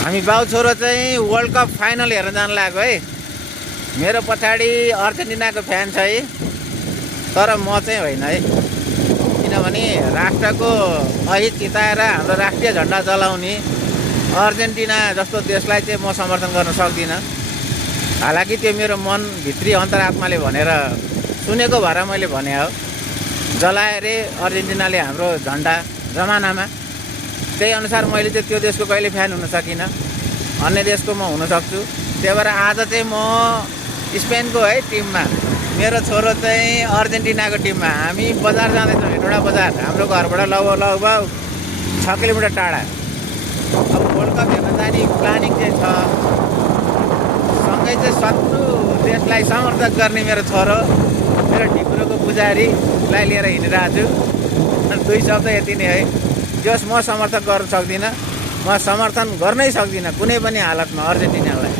हामी बाउ छोरो चाहिँ वर्ल्ड कप फाइनल हेर्न जान लाग्यो है। मेरो पछाडि अर्जेन्टिनाको फ्यान छ है, तर म चाहिँ होइन है। किनभने राष्ट्रको अहित चिताएर हाम्रो राष्ट्रिय झन्डा जलाउने अर्जेन्टिना जस्तो देशलाई चाहिँ म समर्थन गर्न सक्दिनँ। हालाकि त्यो मेरो मन भित्री अन्तरात्माले भनेर सुनेको भएर मैले भने हो। जलाए रे अर्जेन्टिनाले हाम्रो झन्डा जमानामा, त्यही अनुसार मैले चाहिँ त्यो देशको कहिले फ्यान हुन सकिनँ। अन्य देशको म हुन सक्छु। त्यही भएर आज चाहिँ म स्पेनको है टिममा, मेरो छोरो चाहिँ अर्जेन्टिनाको टिममा। हामी बजार जाँदैछौँ, हेटौँडा बजार, हाम्रो घरबाट लगभग 6 किलोमिटर टाढा। अब वर्ल्ड कप हेर्न जाने प्लानिङ चाहिँ छ। सँगै चाहिँ शत्रु देशलाई समर्थन गर्ने मेरो छोरो, मेरो ढिकुरोको पुजारीलाई लिएर हिँडिरहेको छु। अनि 2 शब्द यति नै है। जस म समर्थन गर्न सक्दिनँ, म समर्थन गर्नै सक्दिनँ कुनै पनि हालतमा अर्जेन्टिनालाई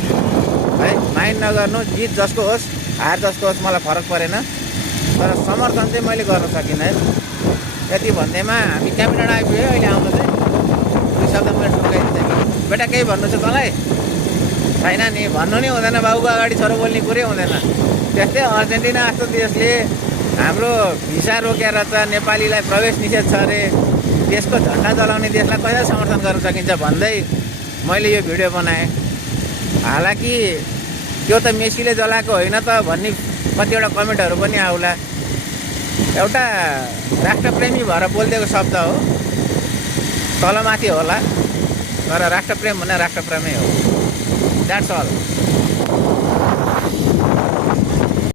है। माइन्ड नगर्नु, जित जसको होस् हार जसको होस् मलाई फरक परेन, तर समर्थन चाहिँ मैले गर्न सकिनँ है। यति भन्दैमा हामी क्यापिटल आइपुग्यो अहिले। आउँदा चाहिँ 2 शब्द मैले ठोकाइदिन्छ कि बेटा केही भन्नु छ तँलाई? छैन नि, भन्नु नि हुँदैन। बाबुको अगाडि छोरो बोल्ने कुरै हुँदैन। त्यस्तै अर्जेन्टिना जस्तो देशले हाम्रो भिसा रोकेर त नेपालीलाई प्रवेश निषेध छ अरे, देशको झन्डा जलाउने देशलाई कसरी समर्थन गर्न सकिन्छ भन्दै मैले यो भिडियो बनाएँ। हालाकि त्यो त मेसीले जलाएको होइन त भन्ने कतिवटा कमेन्टहरू पनि आउला। एउटा राष्ट्रप्रेमी भएर बोलिदिएको शब्द हो, तलमाथि होला, तर राष्ट्रप्रेम भने राष्ट्रप्रेमै हो। That's all.